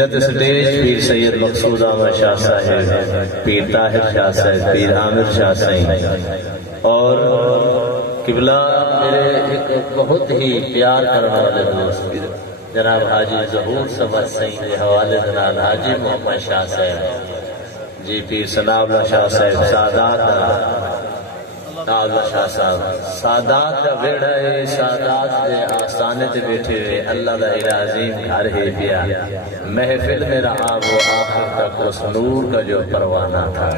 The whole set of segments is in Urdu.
سٹیج پیر سید مقصود احمد شاہ صاحب، پیر طاہر شاہ صاحب، پیر عامر شاہ صاحب اور قبلہ میرے ایک بہت ہی پیار کرنے والے دوست جناب حاجی ظہور صفا صاحب کے حوالے جناب حاجی محمد شاہ صاحب جی، پیر ثناء اللہ شاہ صاحب، سادات کا بیڑا ہے، سادات دے آستانے تے بیٹھے ہوئے اللہ دا عظیم گھر ہے پیا، محفل میں رہا وہ آخر تک اس نور کا جو پروانہ تھا۔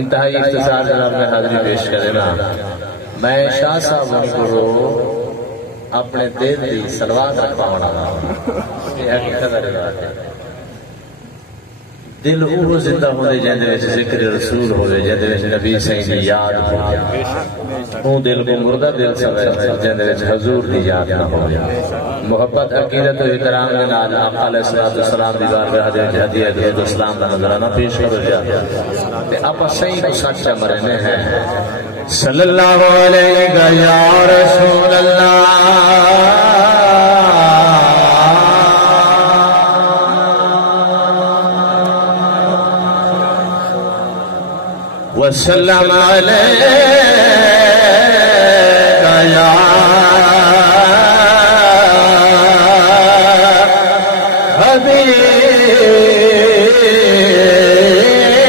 انتہائی اختصار جناب میں حاضری پیش کرنا، میں شاہ صاحب کو اپنے دل دی سلوات رکھوانا یہ حقیقت ہے۔ دل وہ زندہ ہونے جاندے وچ ذکر رسول ہوئے، جاندے وچ نبی صحیح دی یاد ہوئے، وہ دل کو مردہ دل سمجھ جاندے وچ حضور دی یاد نہ ہوئے۔ محبت عقیدت و احترام کے نال آقا علیہ السلام دی بارگاہ دے وچ ہدیہ درود و سلام دا نظرانہ پیش کرو جا تے آپ صحیح کو سچا مرنے ہیں۔ صلی اللہ علیہ یا رسول اللہ وسلم علیہ یا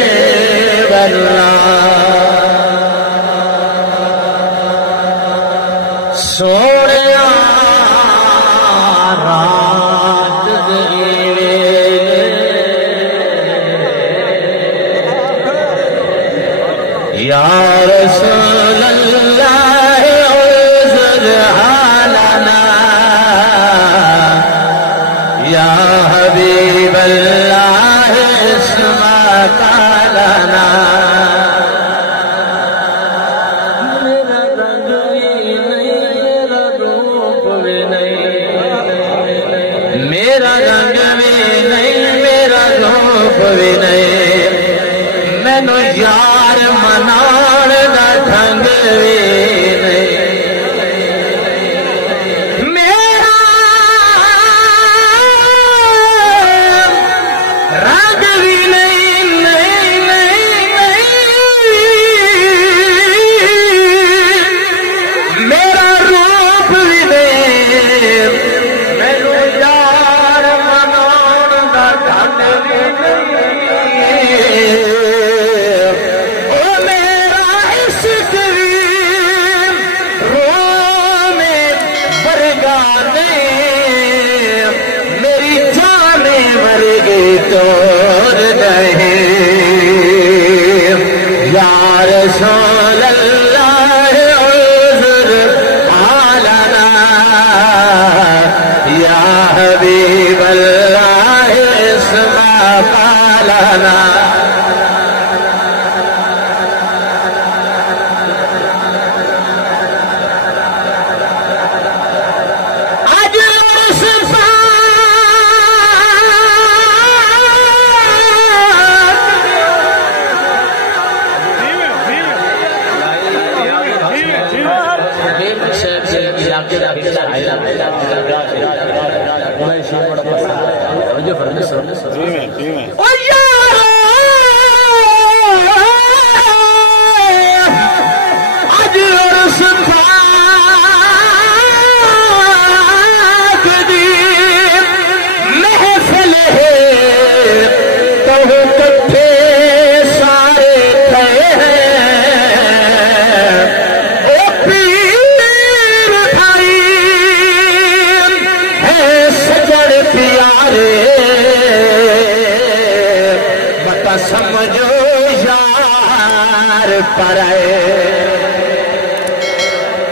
حبیب اللہ، سوڑیا رات یا رسول اللہ عذر حالنا یا حبیب اللہ اسمع لنا، میرا رنگ بھی نہیں، میرا روپ بھی نہیں، میرا رنگ بھی نہیں، میرا روپ بھی نہیں، مینو یار منان دا ڈھنگ بھی نہیں، میرا رنگ بھی نہیں، نہیں نہیں نہیں، میرا روپ بھی نہیں، مینو یار منان دا ڈھنگ بھی نہیں، توڑ نہیں یا رسول اللہ عذر حالنا یا حبیب اللہ اسمع لنا،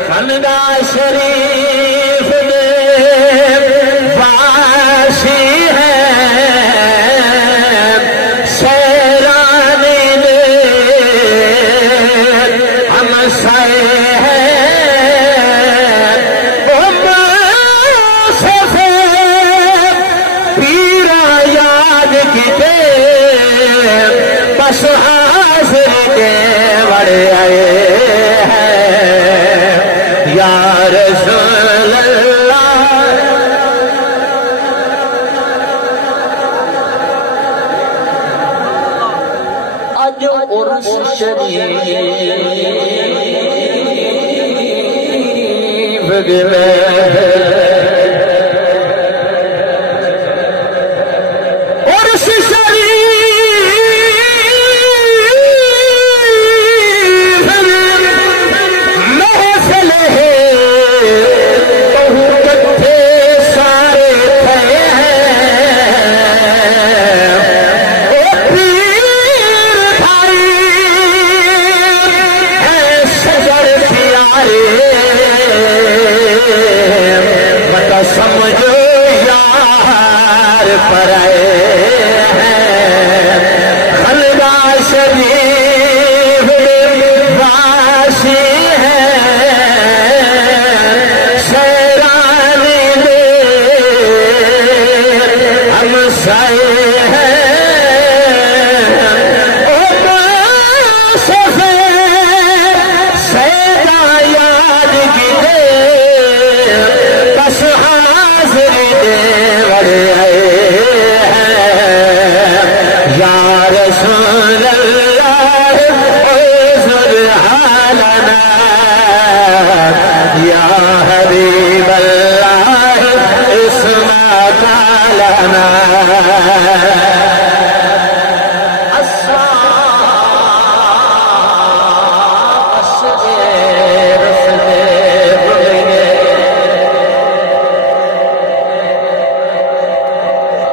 خندہ شریف دے باسی ہے، سیرانی دے ہم سائے ہیں، صفے پیرا یاد کیتے بس حاضر کے بڑے آئے یا رسول اللہ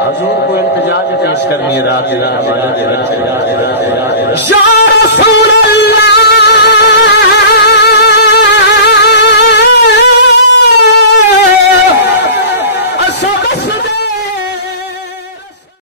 حضور کو التجا پیش کرنی ہے رات